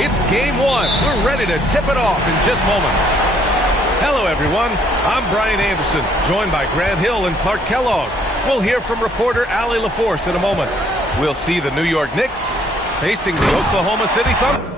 It's game one. We're ready to tip it off in just moments. Hello, everyone. I'm Brian Anderson, joined by Grant Hill and Clark Kellogg. We'll hear from reporter Allie LaForce in a moment. We'll see the New York Knicks facing the Oklahoma City Thunder.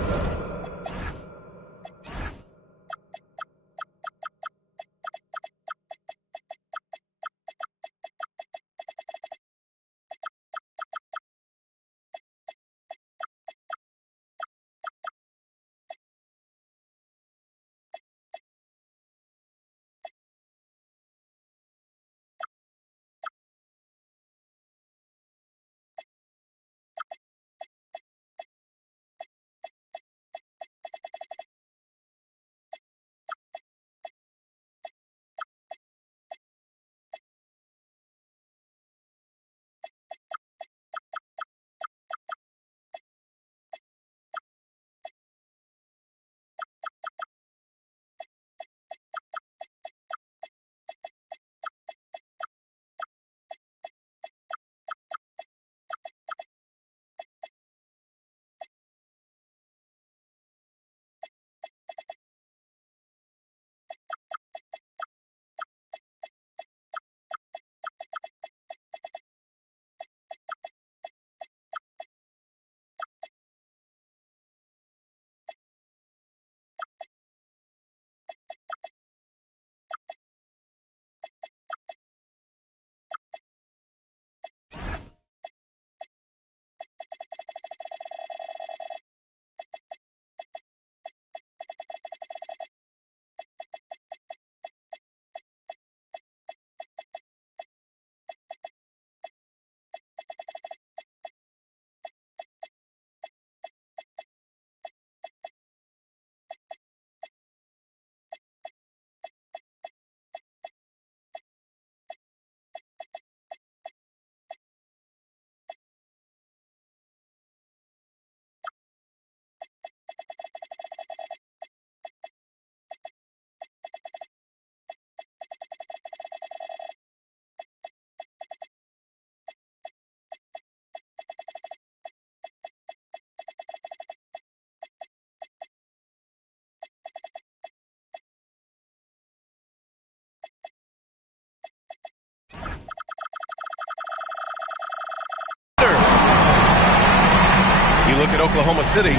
Look at Oklahoma City.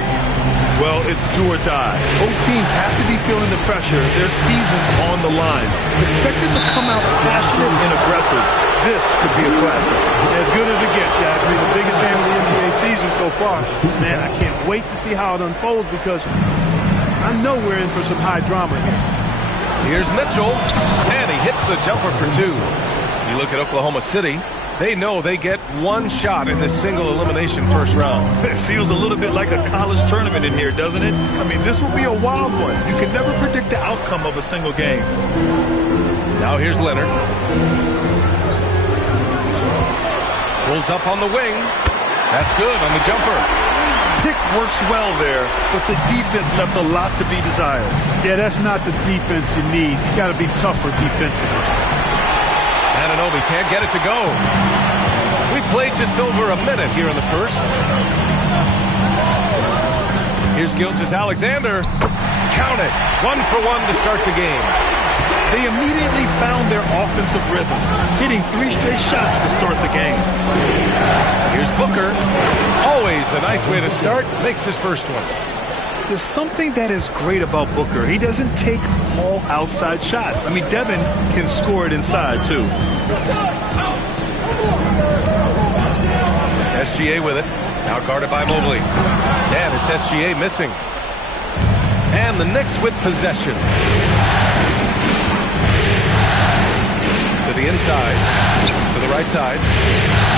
Well, it's do or die. Both teams have to be feeling the pressure. Their season's on the line. Expect them to come out passionate and aggressive. This could be a classic. As good as it gets, guys. We're the biggest game of the NBA season so far. Man, I can't wait to see how it unfolds because I know we're in for some high drama here. Here's Mitchell, and he hits the jumper for two. You look at Oklahoma City. They know they get one shot in this single elimination first round. It feels a little bit like a college tournament in here, doesn't it? I mean, this will be a wild one. You can never predict the outcome of a single game. Now here's Leonard. Pulls up on the wing. That's good on the jumper. Pick works well there, but the defense left a lot to be desired. Yeah, that's not the defense you need. You got to be tougher defensively. Anunoby can't get it to go. We played just over a minute here in the first. Here's Gilgeous-Alexander. Count it. 1 for 1 to start the game. They immediately found their offensive rhythm, hitting 3 straight shots to start the game. Here's Booker. Always a nice way to start. Makes his first one. There's something that is great about Booker. He doesn't take all outside shots. I mean, Devin can score it inside, too. SGA with it. Now guarded by Mobley. And it's SGA missing. And the Knicks with possession. To the inside. To the right side.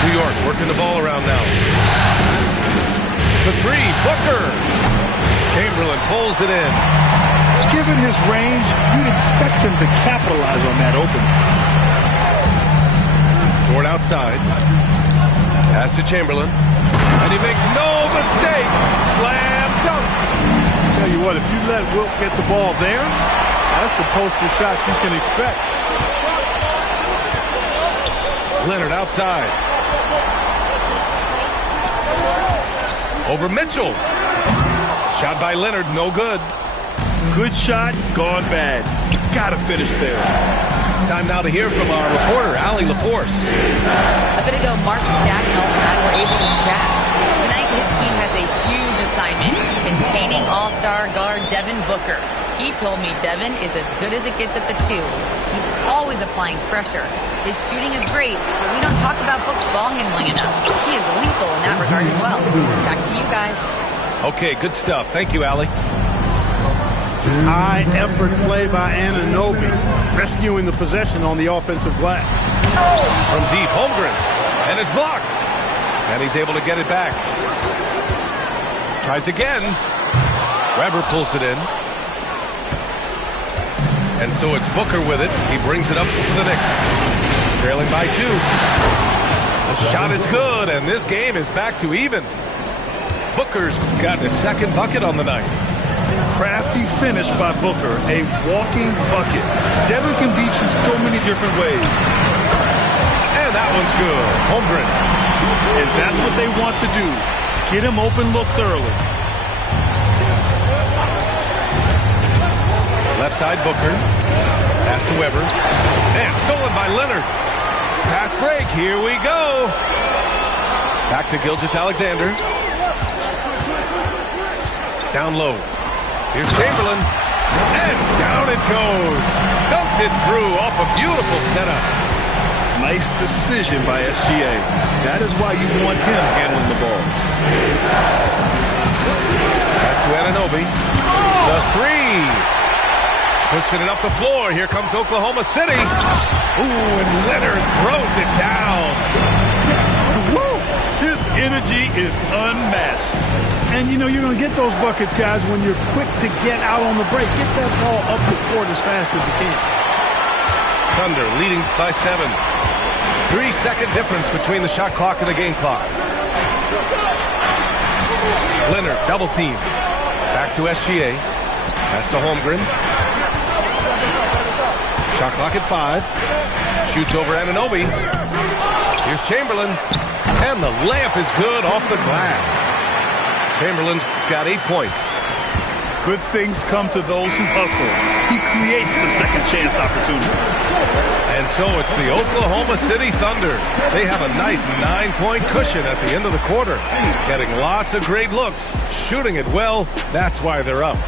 New York working the ball around now. The three. Booker. Chamberlain pulls it in. Given his range, you'd expect him to capitalize on that open. Toward outside. Pass to Chamberlain. And he makes no mistake. Slam dunk. Tell you what, if you let Wilt get the ball there, that's the poster shot you can expect. Leonard outside. Over Mitchell. Shot by Leonard, no good. Good shot, gone bad. Gotta finish there. Time now to hear from our reporter, Allie LaForce. A bit ago, Mark Dagnall and I were able to chat. Tonight, his team has a huge assignment, containing all-star guard Devin Booker. He told me Devin is as good as it gets at the 2. He's always applying pressure. His shooting is great, but we don't talk about Book's ball handling enough. He is lethal in that regard as well. Back to you guys. Okay, good stuff. Thank you, Allie. High effort play by Anunoby, rescuing the possession on the offensive glass. From deep, Holmgren, and is blocked. And he's able to get it back. Tries again. Weber pulls it in. And so it's Booker with it. He brings it up for the Knicks. Trailing by 2. The shot is good, and this game is back to even. Booker's got his second bucket on the night. Crafty finish by Booker, a walking bucket. Devin can beat you so many different ways. And that one's good. Holmgren. And that's what they want to do. Get him open looks early. Left side, Booker. Pass to Weber. And stolen by Leonard. Fast break. Here we go. Back to Gilgeous-Alexander. Down low. Here's Chamberlain. And down it goes. Dunked it through off a beautiful setup. Nice decision by SGA. That is why you want him handling the ball. Pass to Anunoby. The 3. Pushing it up the floor. Here comes Oklahoma City. Ooh, and Leonard throws it down. Woo! His energy is unmatched. And, you know, you're going to get those buckets, guys, when you're quick to get out on the break. Get that ball up the court as fast as you can. Thunder leading by 7. 3-second difference between the shot clock and the game clock. Leonard, double team. Back to SGA. Pass to Holmgren. Shot clock at 5. Shoots over Anunoby. Here's Chamberlain. And the layup is good off the glass. Chamberlain's got 8 points. Good things come to those who hustle. He creates the second chance opportunity. And so it's the Oklahoma City Thunder. They have a nice 9-point cushion at the end of the quarter. Getting lots of great looks. Shooting it well. That's why they're up.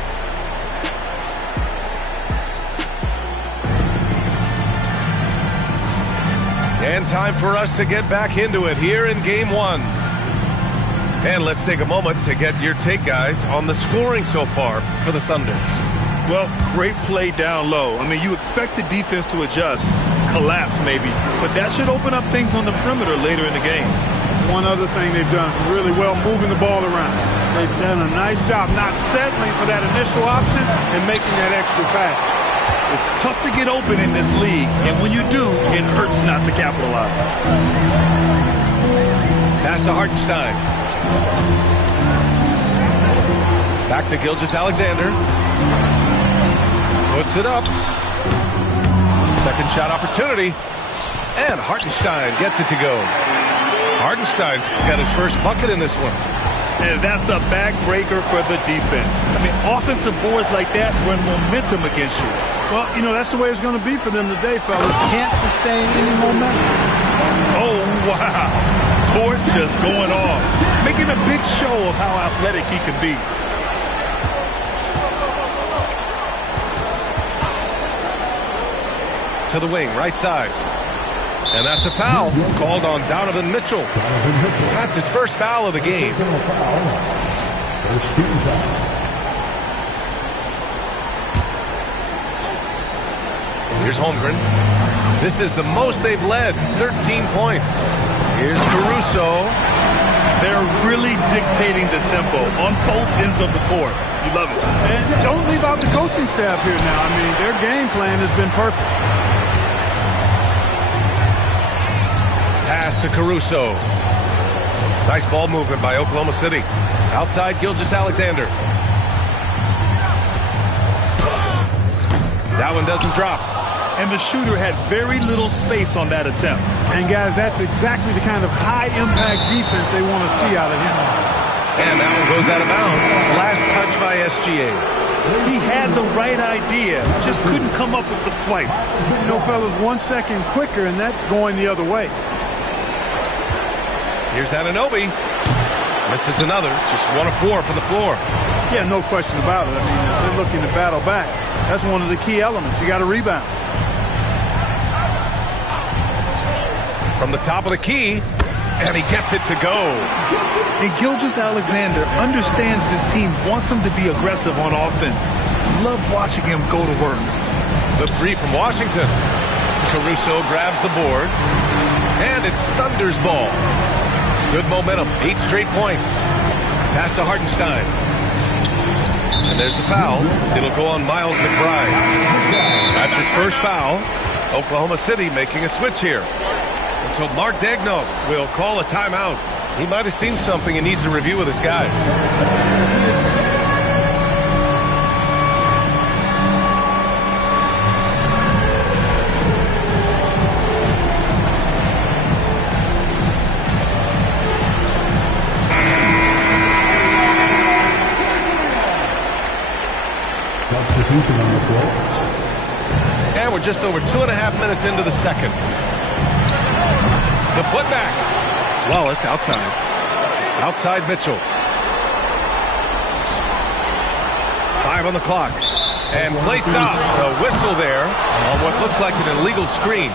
And time for us to get back into it here in Game 1. And let's take a moment to get your take, guys, on the scoring so far for the Thunder. Well, great play down low. I mean, you expect the defense to adjust, collapse maybe, but that should open up things on the perimeter later in the game. One other thing they've done really well, moving the ball around. They've done a nice job not settling for that initial option and making that extra pass. It's tough to get open in this league, and when you do, it hurts not to capitalize. Pass to Hartenstein. Back to Gilgeous-Alexander. Puts it up. Second shot opportunity. And Hartenstein gets it to go. Hartenstein's got his first bucket in this one. And that's a backbreaker for the defense. I mean, offensive boards like that run momentum against you. Well, you know, that's the way it's going to be for them today, fellas. Can't sustain any momentum. Oh, wow. Tort just going off. Making a big show of how athletic he can be. To the wing, right side. And that's a foul called on Donovan Mitchell. That's his first foul of the game. Here's Holmgren. This is the most they've led, 13 points. Here's Caruso. They're really dictating the tempo on both ends of the court. You love it. And don't leave out the coaching staff here now. I mean, their game plan has been perfect. Pass to Caruso. Nice ball movement by Oklahoma City. Outside Gilgeous-Alexander. That one doesn't drop. And the shooter had very little space on that attempt. And, guys, that's exactly the kind of high-impact defense they want to see out of him. And that one goes out of bounds. Last touch by SGA. He had the right idea, just couldn't come up with the swipe. You know, fellas, 1 second quicker, and that's going the other way. Here's Anunoby. Misses another. Just 1 of 4 from the floor. Yeah, no question about it. I mean, they're looking to battle back. That's one of the key elements. You got to rebound. From the top of the key, and he gets it to go. And Gilgeous-Alexander understands this team wants him to be aggressive on offense. Love watching him go to work. The three from Washington. Caruso grabs the board, and it's Thunder's ball. Good momentum, 8 straight points. Pass to Hartenstein. And there's the foul. It'll go on Miles McBride. That's his first foul. Oklahoma City making a switch here. And so Mark Daigneault will call a timeout. He might have seen something and needs a review with his guys. Substitution on the floor. And we're just over 2.5 minutes into the second. The putback. Wallace outside. Outside Mitchell. 5 on the clock. And play stops. A whistle there on what looks like an illegal screen.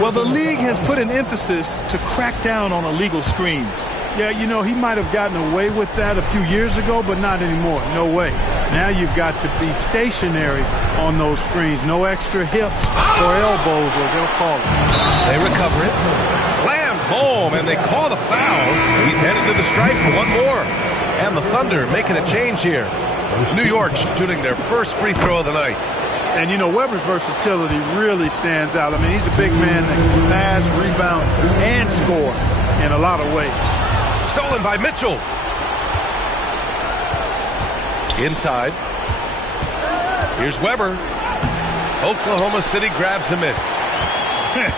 Well, the league has put an emphasis to crack down on illegal screens. Yeah, you know, he might have gotten away with that a few years ago, but not anymore. No way. Now you've got to be stationary on those screens. No extra hips or elbows, or they'll call it. They recover it. Slammed home, and they call the foul. He's headed to the stripe for one more. And the Thunder making a change here. New York shooting their first free throw of the night. And, you know, Weber's versatility really stands out. I mean, he's a big man that can pass, rebound, and score in a lot of ways. Stolen by Mitchell. Inside. Here's Weber. Oklahoma City grabs a miss.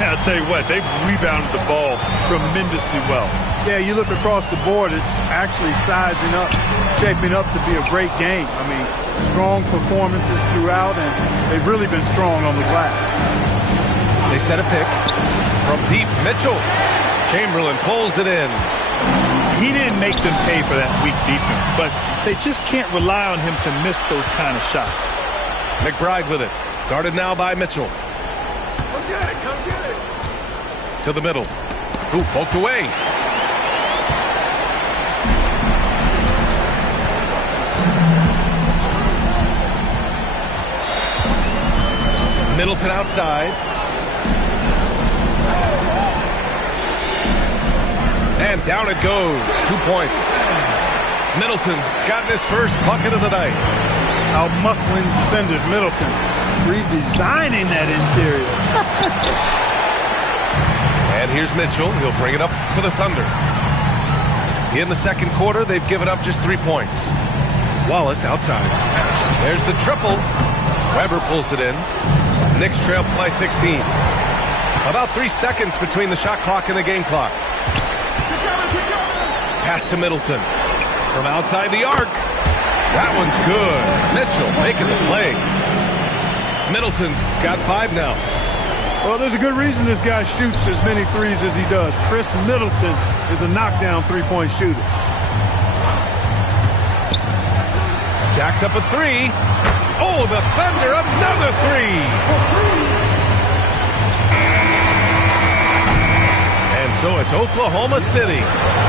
I'll tell you what, they've rebounded the ball tremendously well. Yeah, you look across the board, it's actually sizing up, shaping up to be a great game. I mean, strong performances throughout, and they've really been strong on the glass. They set a pick from deep. Mitchell. Chamberlain pulls it in. He didn't make them pay for that weak defense, but they just can't rely on him to miss those kind of shots. McBride with it. Guarded now by Mitchell. Come get it, come get it. To the middle. Ooh, poked away. Middleton outside. And down it goes. 2 points. Middleton's gotten his first bucket of the night. Out-muscling defenders, Middleton. Redesigning that interior. And here's Mitchell. He'll bring it up for the Thunder. In the second quarter, they've given up just 3 points. Wallace outside. There's the triple. Weber pulls it in. Knicks trail by 16. About 3 seconds between the shot clock and the game clock. Pass to Middleton. From outside the arc. That one's good. Mitchell making the play. Middleton's got 5 now. Well, there's a good reason this guy shoots as many threes as he does. Chris Middleton is a knockdown three-point shooter. Jacks up a 3. Oh, the Thunder, another 3. And so it's Oklahoma City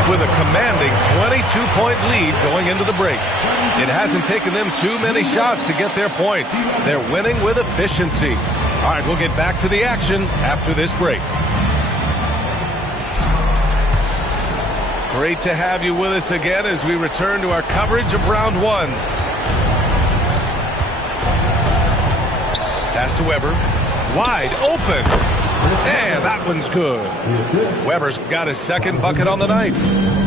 with a commanding 22-point lead going into the break. It hasn't taken them too many shots to get their points. They're winning with efficiency. All right, we'll get back to the action after this break. Great to have you with us again as we return to our coverage of round 1. Pass to Weber. Wide open. And that one's good. Weber's got his second bucket on the night.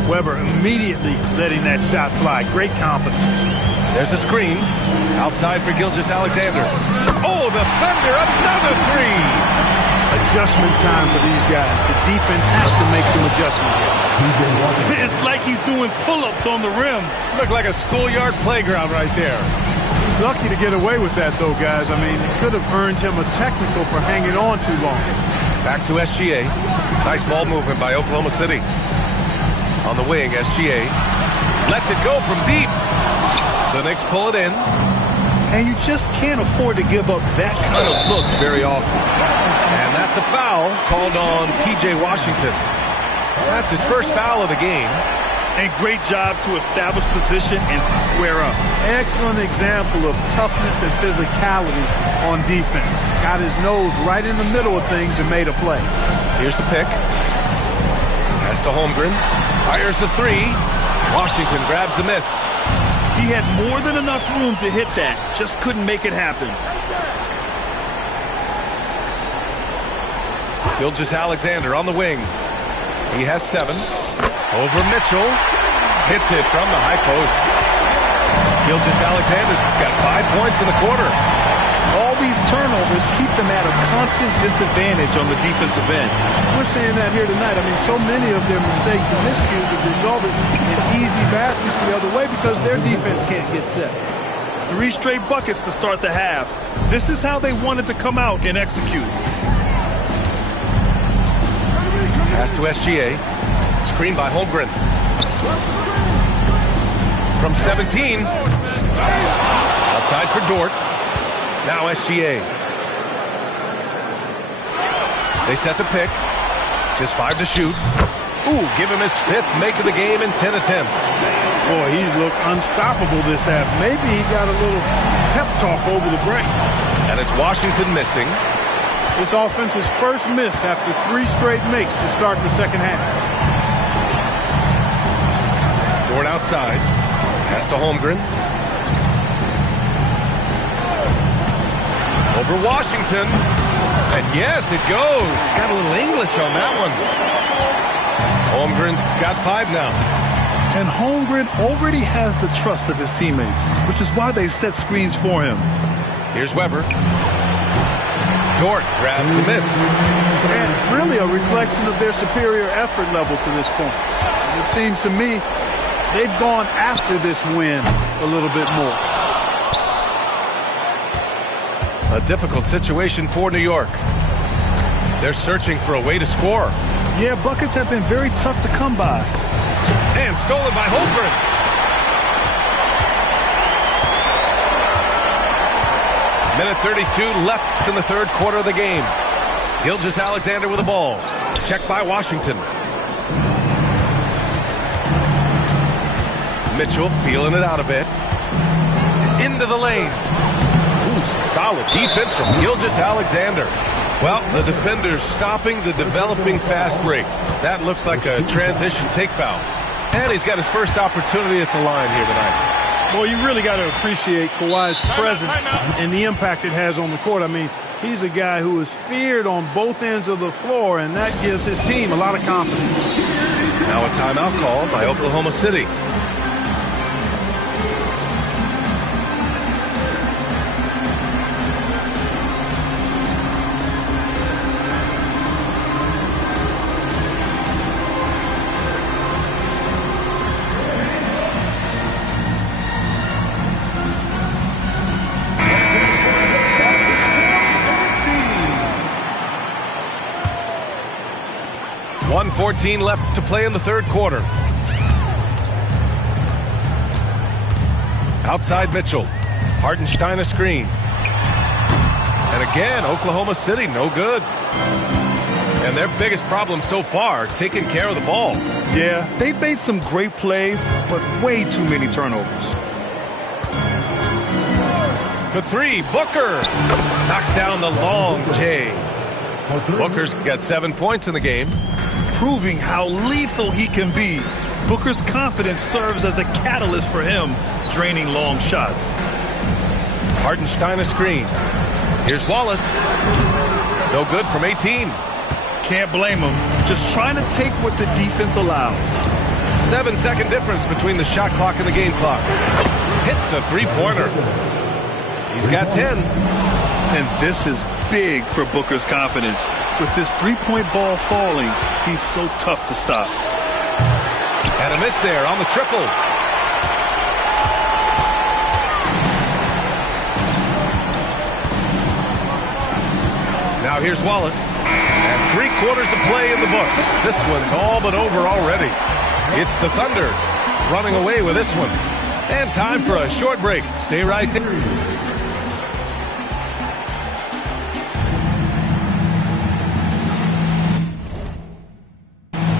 Weber immediately letting that shot fly. Great confidence. There's a screen. Outside for Gilgeous-Alexander. Oh, the Thunder, another 3. adjustment time for these guys. The defense has to make some adjustment. It's like he's doing pull-ups on the rim. Looked like a schoolyard playground right there. He's lucky to get away with that, though, guys. I mean, it could have earned him a technical for hanging on too long. Back to SGA. Nice ball movement by Oklahoma City. On the wing, SGA lets it go from deep. The Knicks pull it in. And you just can't afford to give up that kind of look very often. And that's a foul called on P.J. Washington. That's his first foul of the game. And great job to establish position and square up. Excellent example of toughness and physicality on defense. Got his nose right in the middle of things and made a play. Here's the pick. Pass to Holmgren. Fires the three. Washington grabs the miss. He had more than enough room to hit that. Just couldn't make it happen. Gilgeous-Alexander on the wing. He has 7. Over Mitchell. Hits it from the high post. Gilgeous-Alexander's got 5 points in the quarter. All these turnovers keep them at a constant disadvantage on the defensive end. We're saying that here tonight. I mean, so many of their mistakes and miscues have resulted in easy baskets the other way because their defense can't get set. 3 straight buckets to start the half. This is how they wanted to come out and execute. Pass to SGA. Screen by Holmgren. From 17. Outside for Dort. Now SGA. They set the pick. Just 5 to shoot. Ooh, give him his 5th make of the game in 10 attempts. Boy, he's looked unstoppable this half. Maybe he got a little pep talk over the break. And it's Washington missing. This offense's first miss after 3 straight makes to start the second half. Dort outside. Pass to Holmgren. Over Washington. And yes, it goes. Got a little English on that one. Holmgren's got 5 now. And Holmgren already has the trust of his teammates, which is why they set screens for him. Here's Weber. Dort grabs the miss. And really a reflection of their superior effort level to this point. And it seems to me they've gone after this win a little bit more. A difficult situation for New York. They're searching for a way to score. Yeah, buckets have been very tough to come by. And stolen by Holmgren. Minute 32 left in the third quarter of the game. Gilgeous-Alexander with the ball. Checked by Washington. Mitchell feeling it out a bit. Into the lane. Ooh, some solid defense from Gilgeous-Alexander. Well, the defender's stopping the developing fast break. That looks like a transition take foul. And he's got his first opportunity at the line here tonight. Well, you really got to appreciate Kawhi's presence and the impact it has on the court. I mean, he's a guy who is feared on both ends of the floor, and that gives his team a lot of confidence. Now a timeout call by Oklahoma City. .114 left to play in the third quarter. Outside Mitchell. Hartenstein a screen. And again, Oklahoma City, no good. And their biggest problem so far, taking care of the ball. Yeah, they've made some great plays, but way too many turnovers. For 3, Booker knocks down the long J. Booker's got 7 points in the game. Proving how lethal he can be. Booker's confidence serves as a catalyst for him, draining long shots. Hartenstein a screen. Here's Wallace. No good from 18. Can't blame him. Just trying to take what the defense allows. 7-second difference between the shot clock and the game clock. Hits a three-pointer. He's got 10. And this is big for Booker's confidence. With this three-point ball falling, he's so tough to stop. And a miss there on the triple. Now here's Wallace. And 3 quarters of play in the books. This one's all but over already. It's the Thunder running away with this one. And time for a short break. Stay right there.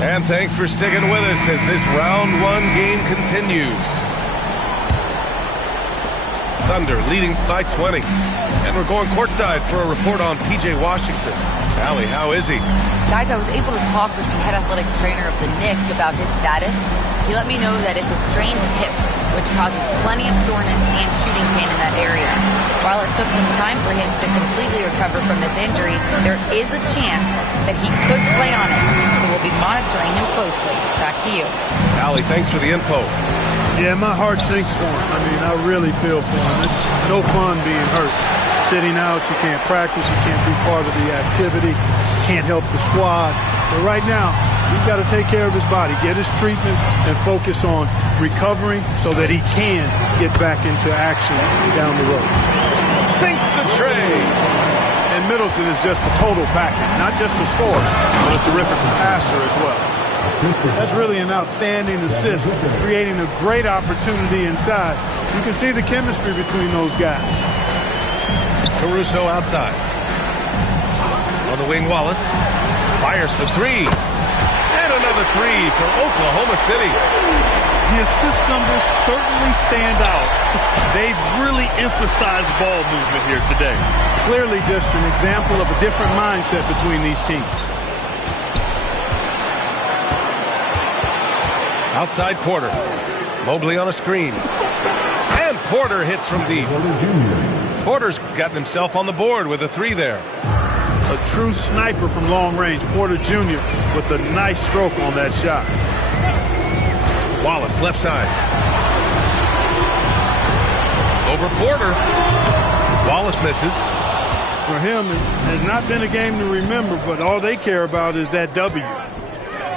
And thanks for sticking with us as this round 1 game continues. Thunder leading by 20. And we're going courtside for a report on P.J. Washington. Allie, how is he? Guys, I was able to talk with the head athletic trainer of the Knicks about his status. He let me know that it's a strained hip, which causes plenty of soreness and shooting pain in that area. While it took some time for him to completely recover from this injury, there is a chance that he could play on it. So we'll be monitoring him closely. Back to you. Allie, thanks for the info. Yeah, my heart sinks for him. I mean, I really feel for him. It's no fun being hurt. Sitting out, you can't practice, you can't be part of the activity, can't help the squad. But right now, he's got to take care of his body, get his treatment, and focus on recovering so that he can get back into action down the road. Sinks the tray. And Middleton is just a total package, not just a scorer, but a terrific passer as well. That's really an outstanding assist, creating a great opportunity inside. You can see the chemistry between those guys. Caruso outside. On the wing, Wallace fires for 3. And another 3 for Oklahoma City. The assist numbers certainly stand out. They've really emphasized ball movement here today. Clearly just an example of a different mindset between these teams. Outside Porter. Mobley on a screen. And Porter hits from deep. Porter's gotten himself on the board with a 3 there. A true sniper from long range. Porter Jr. with a nice stroke on that shot. Wallace left side. Over Porter. Wallace misses. For him, it has not been a game to remember, but all they care about is that W.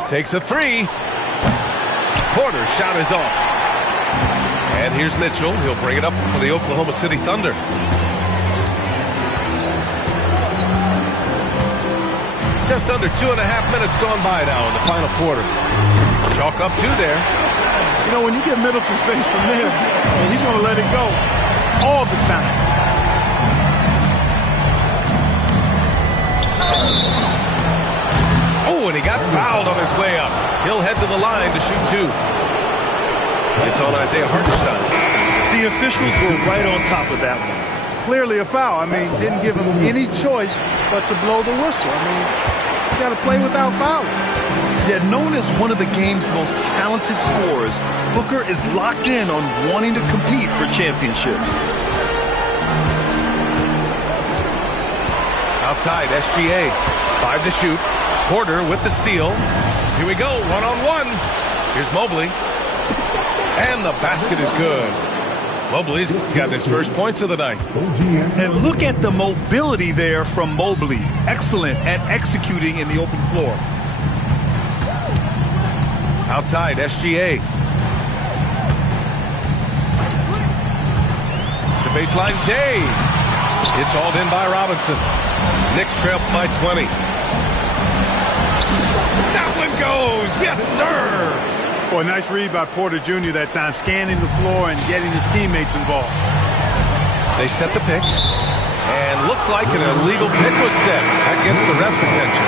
Takes a 3. Porter's shot is off. And here's Mitchell. He'll bring it up for the Oklahoma City Thunder. Just under 2.5 minutes gone by now in the final quarter. Chalk up 2 there. You know, when you get Middleton space from there, he's going to let it go all the time. Oh, and he got fouled on his way up. He'll head to the line to shoot 2. It's on Isaiah Hartenstein. The officials were right on top of that one. Clearly a foul. I mean, didn't give him any choice but to blow the whistle. I mean, you got to play without fouling. Yet known as one of the game's most talented scorers, Booker is locked in on wanting to compete for championships. Outside, SGA. 5 to shoot. Porter with the steal. Here we go, one-on-one. Here's Mobley. And the basket is good. Mobley's got his first points of the night. And look at the mobility there from Mobley. Excellent at executing in the open floor. Outside, SGA. The baseline, Jay. It's hauled in by Robinson. Knicks trail by 20. That one goes. Yes, sir. Boy, nice read by Porter Jr. that time, scanning the floor and getting his teammates involved. They set the pick. And looks like an illegal pick was set. That gets the ref's attention.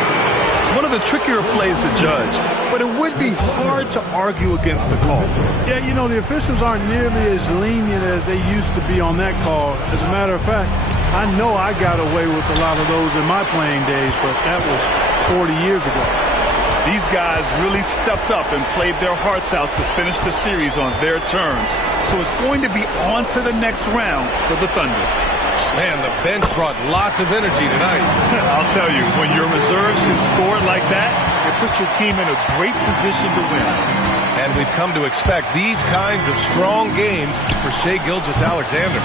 One of the trickier plays to judge, but it would be hard to argue against the call. Yeah, you know, the officials aren't nearly as lenient as they used to be on that call. As a matter of fact, I know I got away with a lot of those in my playing days, but that was 40 years ago. These guys really stepped up and played their hearts out to finish the series on their terms. So it's going to be on to the next round for the Thunder. Man, the bench brought lots of energy tonight. I'll tell you, when your reserves can score it like that, it puts your team in a great position to win. And we've come to expect these kinds of strong games for Shai Gilgeous-Alexander.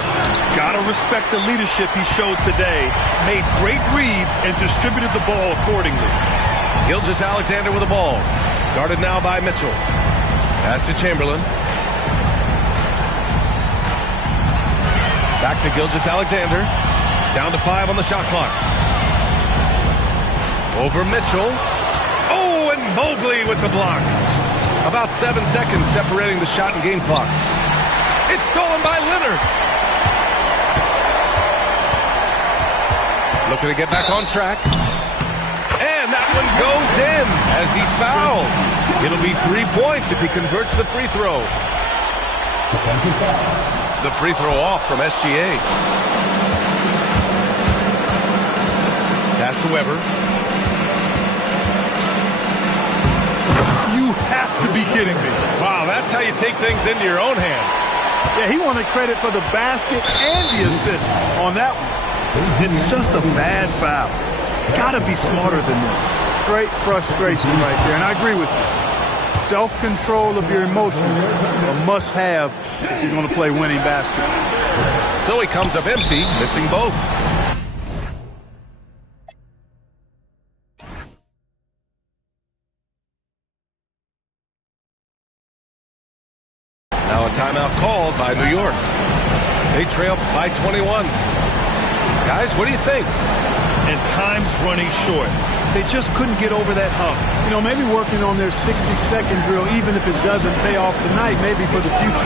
Gotta respect the leadership he showed today. Made great reads and distributed the ball accordingly. Gilgeous-Alexander with the ball. Guarded now by Mitchell. Pass to Chamberlain. Back to Gilgeous-Alexander. Down to 5 on the shot clock. Over Mitchell. Oh, and Mobley with the block. About 7 seconds separating the shot and game clocks. It's stolen by Leonard. Looking to get back on track. And that one goes in as he's fouled. It'll be 3 points if he converts the free throw. Defensive foul. The free throw off from SGA. Pass to Weber. You have to be kidding me. Wow, that's how you take things into your own hands. Yeah, he wanted credit for the basket and the assist on that one. It's just a bad foul. Gotta be smarter than this. Great frustration right there, and I agree with you. Self-control of your emotions a must-have if you're going to play winning basketball. So he comes up empty, missing both. Now a timeout called by New York. They trail by 21. Guys, what do you think? And time's running short. They just couldn't get over that hump. You know, maybe working on their 60-second drill, even if it doesn't pay off tonight, maybe for the future.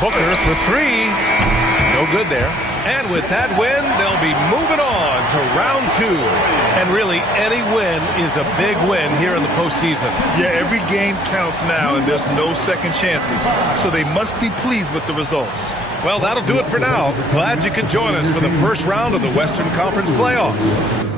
Booker for 3. No good there. And with that win, they'll be moving on to round 2. And really, any win is a big win here in the postseason. Yeah, every game counts now, and there's no second chances. So they must be pleased with the results. Well, that'll do it for now. Glad you could join us for the first round of the Western Conference playoffs.